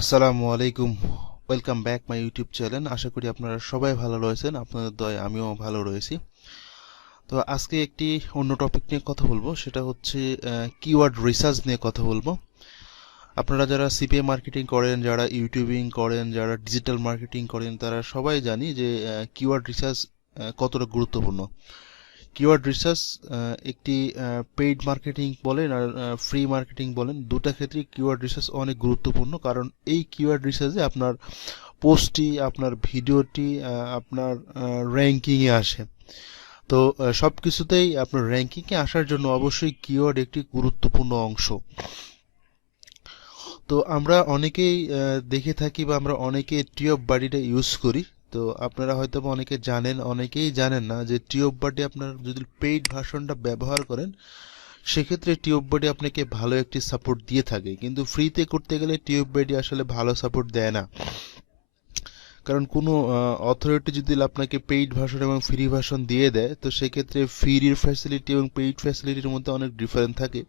আসসালামু আলাইকুম। Welcome back my YouTube channel. আশা করি আপনারা সবাই ভালো রয়েছেন। আপনাদের দয়ায় আমিও ভালো রয়েছি। তো আজকে একটি অন্য টপিক নিয়ে কথা বলবো, সেটা হচ্ছে কিওয়ার্ড রিসার্চ নিয়ে কথা বলবো। আপনারা যারা সিপিএ মার্কেটিং করেন, যারা ইউটিউবিং করেন, যারা ডিজিটাল মার্কেটিং করেন, তারা সবাই জানি যে কিওয়ার্ড রিসার্চ কতটা গুরুত্বপূর্ণ। কিওয়ার্ড রিসার্চ একটি পেইড মার্কেটিং বলেন আর ফ্রি মার্কেটিং বলেন, দুটা ক্ষেত্রেই কিওয়ার্ড রিসার্চ অনেক গুরুত্বপূর্ণ। কারণ এই কিওয়ার্ড রিসার্চে আপনার পোস্টটি, আপনার ভিডিওটি আপনার র্যাঙ্কিংয়ে আসে। তো সব কিছুতেই আপনার র্যাঙ্কিংয়ে আসার জন্য অবশ্যই কিওয়ার্ড একটি গুরুত্বপূর্ণ অংশ। তো আমরা অনেকেই দেখে থাকি বা আমরা অনেকে টিঅফ বাডিটা ইউজ করি। তো আপনারা হয়তো অনেকে জানেন, অনেকেই জানেন না যে টিঅফ বাডি আপনার যদি পেইড ভার্সনটা ব্যবহার করেন, সেক্ষেত্রে টিঅফ বাডি আপনাকে ভালো একটি সাপোর্ট দিয়ে থাকে, কিন্তু ফ্রিতে করতে গেলে টিঅফ বাডি আসলে ভালো সাপোর্ট দেয় না। কারণ কোনো অথরিটি যদি আপনাকে পেইড ভার্সন এবং ফ্রি ভার্সন দিয়ে দেয়, তো সেক্ষেত্রে ফ্রির ফ্যাসিলিটি এবং পেইড ফ্যাসিলিটির মধ্যে অনেক ডিফারেন্স থাকে।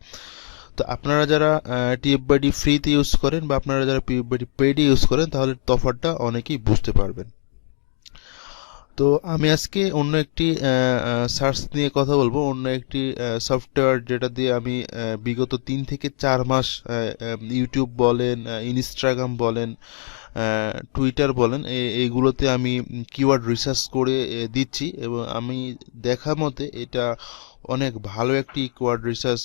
তো আপনারা যারা টিএফবাইডি ফ্রিতে ইউজ করেন বা আপনারা যারা টিএফবাইডি পেইডে ইউজ করেন, তাহলে তফাৎটা অনেকেই বুঝতে পারবেন। তো আমি আজকে অন্য একটি সার্চ নিয়ে কথা বলবো, অন্য একটি সফটওয়্যার যেটা দিয়ে আমি বিগত 3 থেকে 4 মাস ইউটিউব বলেন, ইনস্টাগ্রাম বলেন, টুইটার বলেন, এইগুলোতে আমি কিওয়ার্ড রিসার্চ করে দিচ্ছি, এবং আমি দেখা মতে এটা অনেক ভালো একটি কিওয়ার্ড রিসার্চ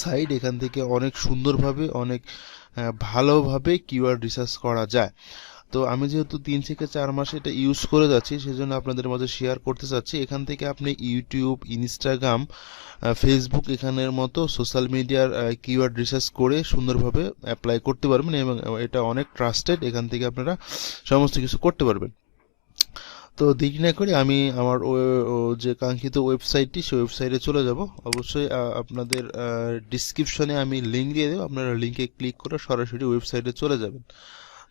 সাইট। এখান থেকে অনেক সুন্দরভাবে, অনেক ভালোভাবে কিওয়ার্ড রিসার্চ করা যায়। তো আমি যেহেতু 3 থেকে 4 মাস এটা ইউজ করে যাচ্ছি, সেজন্য আপনাদের মাঝে শেয়ার করতে চাচ্ছি। এখান থেকে আপনি ইউটিউব, ইনস্টাগ্রাম, ফেসবুক এখানের মতো সোশ্যাল মিডিয়ার কিওয়ার্ড রিসার্চ করে সুন্দরভাবে অ্যাপ্লাই করতে পারবেন, এবং এটা অনেক ট্রাস্টেড। এখান থেকে আপনারা সমস্ত কিছু করতে পারবেন। তো দেরি না করে আমি আমার যে কাঙ্ক্ষিত ওয়েবসাইটটি, সেই ওয়েবসাইটে চলে যাব। অবশ্যই আপনাদের ডিসক্রিপশনে আমি লিঙ্ক দিয়ে দেবো, আপনারা লিঙ্কে ক্লিক করে সরাসরি ওয়েবসাইটে চলে যাবেন।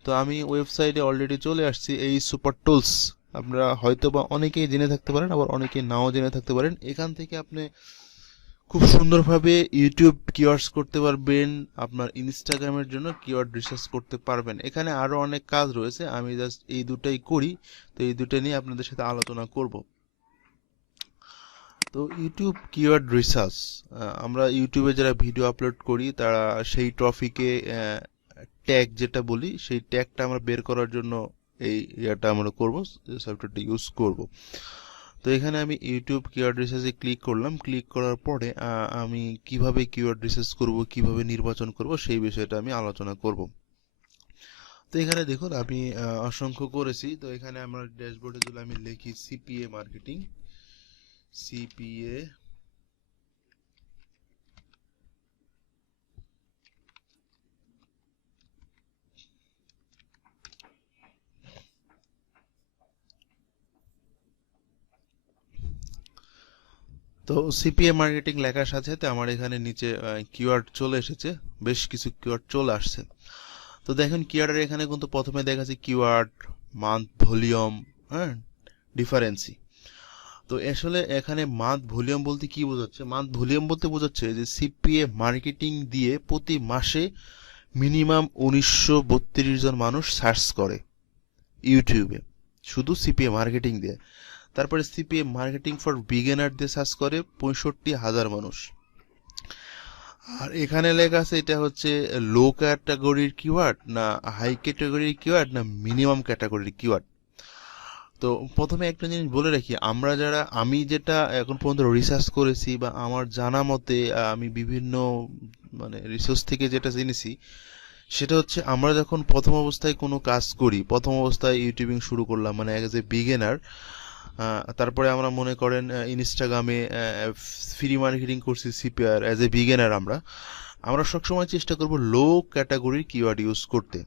তো আমি ওয়েবসাইটে অলরেডি চলে আসছি। এই সুপার টুলস আপনারা হয়তো বা অনেকেই জেনে থাকতে পারেন, আবার অনেকেই নাও জেনে থাকতে পারেন। এখান থেকে আপনি খুব সুন্দরভাবে ইউটিউব কিওয়ার্ডস করতে পারবেন, আপনার ইনস্টাগ্রামের জন্য কিওয়ার্ড রিসার্চ করতে পারবেন। এখানে আরো অনেক কাজ রয়েছে, আমি জাস্ট এই দুটাই করি। তো এই দুটো নিয়ে আপনাদের সাথে আলোচনা করব। তো ইউটিউব কিওয়ার্ড রিসার্চ, আমরা ইউটিউবে যারা ভিডিও আপলোড করি, তারা সেই টপিকে ট্যাগ যেটা বলি, সেই ট্যাগটা আমরা বের করার জন্য এই ইয়াটা আমরা করব, সফটওয়্যারটা ইউজ করব। তো এখানে আমি ইউটিউব কিওয়ার্ড রিসার্চে ক্লিক করলাম। ক্লিক করার পরে আমি কিভাবে কিওয়ার্ড রিসার্চ করব, কিভাবে নির্বাচন করব, সেই বিষয়টা আমি আলোচনা করব। তো এখানে দেখুন আমি অসংখ্য করেছি। তো এখানে আমার ড্যাশবোর্ডে যদি আমি লিখি সিপিএ মার্কেটিং, সিপিএ, তো সিপিএ মার্কেটিং লেখার সাথে সাথে আমার এখানে নিচে কিওয়ার্ড চলে এসেছে, বেশ কিছু কিওয়ার্ড চলে আসছে। তো দেখেন কিওয়ার্ডের এখানে কিন্তু প্রথমে দেখাচ্ছে কিওয়ার্ড, মান্থ, ভলিউম, হ্যাঁ, ডিফারেন্সি। তো আসলে এখানে মান্থ ভলিউম বলতে কি বোঝাচ্ছে? মান্থ ভলিউম বলতে বোঝাচ্ছে যে সিপিএ মার্কেটিং দিয়ে প্রতি মাসে মিনিমাম 1932 জন মানুষ সার্চ করে ইউটিউবে, শুধু সিপিএ মার্কেটিং দিয়ে। তারপরে সিপিএ মার্কেটিং ফর বিগিনার দিয়ে সার্চ করে 65,000 মানুষ। আর এখানে লেখা আছে এটা হচ্ছে লো ক্যাটাগরির কিওয়ার্ড, না হাই ক্যাটাগরির কিওয়ার্ড, না মিনিমাম ক্যাটাগরির কিওয়ার্ড। তো প্রথমে একটা জিনিস বলে রাখি, আমি যেটা এখন পর্যন্ত রিসার্চ করেছি বা আমার জানা মতে আমি বিভিন্ন রিসোর্স থেকে যেটা জেনেছি, সেটা হচ্ছে আমরা যখন প্রথম অবস্থায় কোনো কাজ করি, প্রথম অবস্থায় ইউটিউবিং শুরু করলাম মানে অ্যাজ এ বিগিনার, তারপরে আমরা মনে করেন ইনস্টাগ্রামে ফ্রি মার্কেটিং করছি সিপিআর অ্যাজ এ বিগিনার, আমরা সবসময় চেষ্টা করব লো ক্যাটাগরির কিওয়ার্ড ইউজ করতে।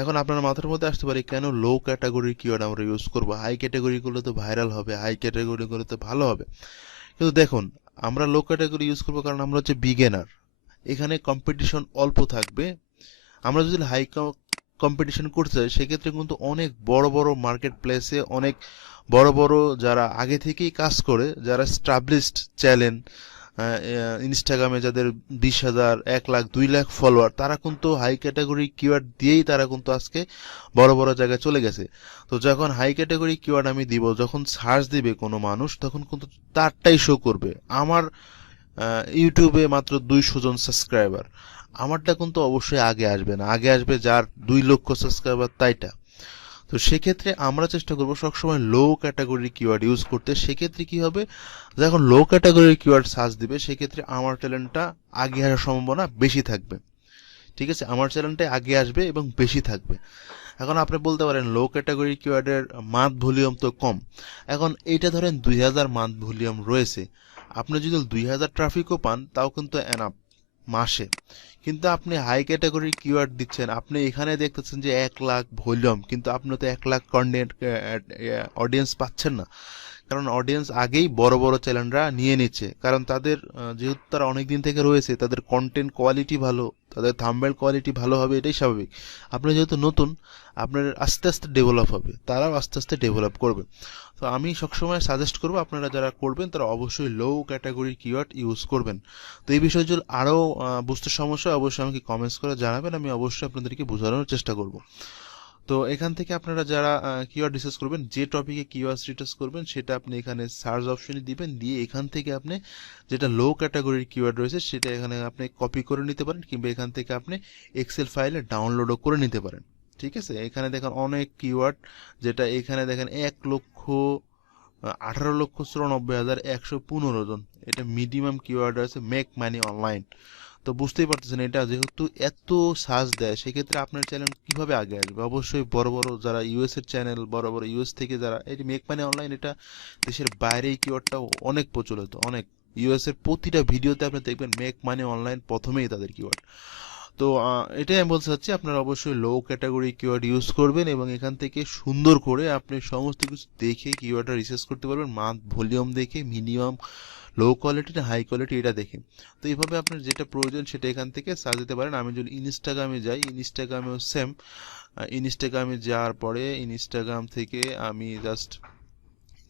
এখন আপনার মাথার মধ্যে আসতে পারে কেন লো ক্যাটাগরির কিওয়ার্ড আমরা ইউজ করব, হাই ক্যাটাগরিগুলো তো ভাইরাল হবে, হাই ক্যাটাগরিগুলো তো ভালো হবে। কিন্তু দেখুন, আমরা লো ক্যাটাগরি ইউজ করবো কারণ আমরা হচ্ছে বিগিনার, এখানে কম্পিটিশন অল্প থাকবে। আমরা যদি হাই কম্পিটিশন করতে চাই, সেক্ষেত্রে কিন্তু অনেক বড় বড় মার্কেট প্লেসে অনেক বড় বড় যারা আগে থেকেই কাজ করে, যারা স্টাবলিশড চ্যানেল, ইনস্টাগ্রামে যাদের 20,000, 1 লাখ, 2 লাখ ফলোয়ার, তারা কিন্তু হাই ক্যাটাগরি কিওয়ার্ড দিয়েই তারা কিন্তু আজকে বড় বড় জায়গায় চলে গেছে। তো যখন হাই ক্যাটাগরি কিওয়ার্ড আমি দিব, যখন সার্চ দিবে কোনো মানুষ, তখন কিন্তু তারটাই শো করবে। আমার ইউটিউবে মাত্র 200 জন সাবস্ক্রাইবার, আমারটা কিন্তু অবশ্যই আগে আসবে না, আগে আসবে যার 2 লক্ষ সাবস্ক্রাইবার তাইটা। তো সেক্ষেত্রে আমরা চেষ্টা করবো সবসময় লো ক্যাটাগরির কিওয়ার্ড ইউজ করতে। সেক্ষেত্রে কি হবে, যখন লো ক্যাটাগরির কিওয়ার্ড সার্চ দিবে, সেক্ষেত্রে আমার চ্যানেলটা আগে আসার সম্ভাবনা বেশি থাকবে। ঠিক আছে, আমার চ্যানেলটা আগে আসবে এবং বেশি থাকবে। এখন আপনি বলতে পারেন লো ক্যাটাগরি কিওয়ার্ডের মান্থ ভলিউম তো কম। এখন এইটা ধরেন 2000 মান্থ ভলিউম রয়েছে, আপনি যদি 2000 ট্রাফিকও পান তাও কিন্তু এনাফ মাসে। কিন্তু আপনি হাই ক্যাটাগরি কিওয়ার্ড দিচ্ছেন, আপনি এখানে দেখতেছেন যে 1 লাখ ভলিউম, কিন্তু আপনি তো 1 লাখ কন্টেন্ট অডিয়েন্স পাচ্ছেন না। কারণ অডিয়েন্স আগেই বড় বড় চ্যানেলরা নিয়ে নিচ্ছে, কারণ তাদের যেহেতু তারা অনেক দিন থেকে রয়েছে, তাদের কন্টেন্ট কোয়ালিটি ভালো, তাদের থাম্বনেল কোয়ালিটি ভালো হবে, এটাই স্বাভাবিক। আপনি যেহেতু নতুন, আপনার আস্তে আস্তে ডেভেলপ হবে, তারাও আস্তে আস্তে ডেভেলপ করবে। তো আমি সবসময় সাজেস্ট করবো আপনারা যারা করবেন তারা অবশ্যই লো ক্যাটাগরি কিওয়ার্ড ইউজ করবেন। তো এই বিষয়ে যদি আরও বুঝতে সমস্যা হয়, অবশ্যই আমাকে কমেন্টস করে জানাবেন, আমি অবশ্যই আপনাদেরকে বোঝানোর চেষ্টা করব। তো এখান থেকে আপনারা যারা কিওয়ার্ড রিসার্চ করবেন, যে টপিকে কিওয়ার্ড রিসার্চ করবেন সেটা আপনি এখানে সার্চ অপশনে দিবেন, দিয়ে এখান থেকে আপনি যেটা লো ক্যাটাগরির কিওয়ার্ড রয়েছে সেটা এখানে আপনি কপি করে নিতে পারেন, কিংবা এখান থেকে আপনি এক্সেল ফাইলে ডাউনলোডও করে নিতে পারেন। ঠিক আছে, এখানে দেখেন অনেক কিওয়ার্ড, যেটা এখানে দেখেন 1,18,94,115 জন, এটা মিনিমাম কিওয়ার্ড আছে মেক মানি অনলাইন। তো বুঝতেই পারতেছেন, এটা যেহেতু এত সার্চ দেয়, সেক্ষেত্রে আপনার চ্যানেল কিভাবে আগে আসবে। অবশ্যই বড় বড় যারা ইউএস এর চ্যানেল, বড় বড় ইউএস থেকে যারা, এই মেক মানি অনলাইন, এটা দেশের বাইরে এই কিওয়ার্ডটাও অনেক প্রচলিত, অনেক। ইউএস এর প্রতিটা ভিডিওতে আপনি দেখবেন মেক মানি অনলাইন প্রথমেই তাদের কিওয়ার্ড। তো এটাই আমি বলতে চাচ্ছি, আপনারা অবশ্যই লো ক্যাটাগরি কিওয়ার্ড ইউজ করবেন এবং এখান থেকে সুন্দর করে আপনি সমস্ত কিছু দেখে কিওয়ার্ডটা রিসার্চ করতে পারবেন, মান্থ ভলিউম দেখে, মিনিমাম, লো কোয়ালিটি না হাই কোয়ালিটি, এটা দেখে। তো এইভাবে আপনার যেটা প্রয়োজন সেটা এখান থেকে সার্চ দিতে পারেন। আমি যদি ইনস্টাগ্রামে যাই, ইনস্টাগ্রামেও সেম। ইনস্টাগ্রামে যাওয়ার পরে ইনস্টাগ্রাম থেকে আমি জাস্ট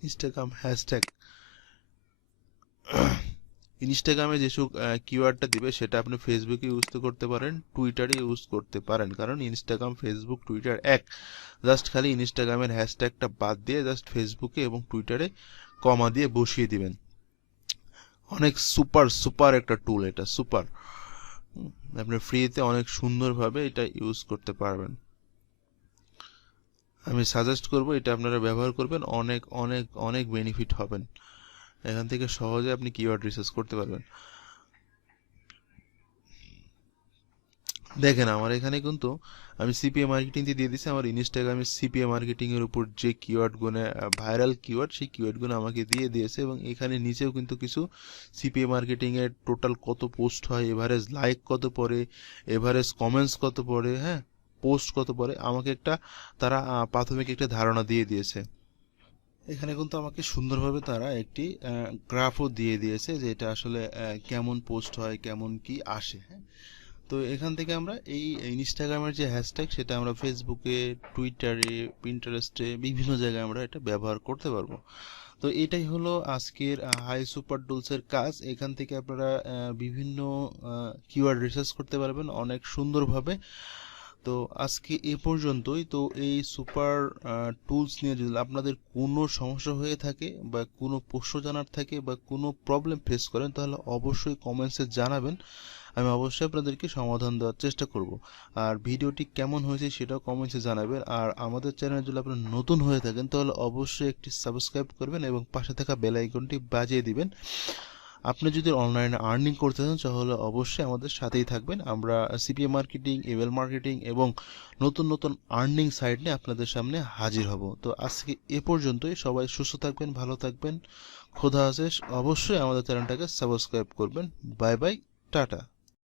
ইনস্টাগ্রাম হ্যাশট্যাগ, ইনস্টাগ্রামে যেসব কিওয়ার্ডটা দিবে সেটা আপনি ফেসবুকে ইউজ করতে পারেন, টুইটারে ইউজ করতে পারেন, কারণ ইনস্টাগ্রাম, ফেসবুক, টুইটার এক। জাস্ট খালি ইনস্টাগ্রামের হ্যাশট্যাগটা বাদ দিয়ে জাস্ট ফেসবুকে এবং টুইটারে কমা দিয়ে বসিয়ে দিবেন। অনেক সুপার সুপার একটা টুল, এটা সুপার। আপনি ফ্রিতে অনেক সুন্দরভাবে এটা ইউজ করতে পারবেন। আমি সাজেস্ট করব এটা আপনারা ব্যবহার করবেন, অনেক অনেক অনেক বেনিফিট হবেন। এখান থেকে সহজে আপনি কিওয়ার্ড রিসার্চ করতে পারবেন। দেখেন আমার এখানে কিন্তু আমি সিপিএ মার্কেটিং দিয়ে দিয়েছি, আমার ইনস্টাগ্রামে সিপিএ মার্কেটিং এর উপর যে কিওয়ার্ড গুলো ভাইরাল কিওয়ার্ড, সেই কিওয়ার্ড গুলো আমাকে দিয়ে দিয়েছে, এবং এখানে নিচেও কিন্তু কিছু সিপিএ মার্কেটিং এর টোটাল কত পোস্ট হয়, এভারেজ লাইক কত পড়ে, এভারেজ কমেন্টস কত পড়ে, হ্যাঁ, পোস্ট কত পড়ে, আমাকে একটা তারা প্রাথমিক একটা ধারণা দিয়ে দিয়েছে। এখানে কিন্তু আমাকে সুন্দরভাবে তারা একটি গ্রাফও দিয়ে দিয়েছে যে এটা আসলে কেমন পোস্ট হয়, কেমন কি আসে, হ্যাঁ। তো এখান থেকে আমরা এই ইনস্টাগ্রামের যে হ্যাশট্যাগ সেটা আমরা ফেসবুকে, টুইটারে, পিন্টারেস্টে, বিভিন্ন জায়গায় আমরা এটা ব্যবহার করতে পারবো। তো এটাই হলো আজকের হাই সুপার টুলসের কাজ। এখান থেকে আপনারা বিভিন্ন কিওয়ার্ড রিসার্চ করতে পারবেন অনেক সুন্দরভাবে। তো আজকে এ পর্যন্তই। তো এই সুপার টুলস নিয়ে যদি আপনাদের কোনো সমস্যা হয়ে থাকে, বা কোনো প্রশ্ন জানার থাকে, বা কোনো প্রবলেম ফেস করেন, তাহলে অবশ্যই কমেন্টসে জানাবেন, আমি অবশ্যই আপনাদেরকে সমাধান দেওয়ার চেষ্টা করব। আর ভিডিওটি কেমন হয়েছে সেটাও কমেন্টসে জানাবেন। আর আমাদের চ্যানেল যদি আপনারা নতুন হয়ে থাকেন তাহলে অবশ্যই একটি সাবস্ক্রাইব করবেন এবং পাশে থাকা বেল আইকনটি বাজিয়ে দিবেন। আপনি যদি অনলাইনে আর্নিং করতে চান তাহলে অবশ্যই আমাদের সাথেই থাকবেন। আমরা সিপিএ মার্কেটিং, ইমেল মার্কেটিং এবং নতুন নতুন আর্নিং সাইট নিয়ে আপনাদের সামনে হাজির হব। তো আজকে এ পর্যন্তই। সবাই সুস্থ থাকবেন, ভালো থাকবেন, খোদা হাফেজ। অবশ্যই আমাদের চ্যানেলটাকে সাবস্ক্রাইব করবেন। Bye bye, tata.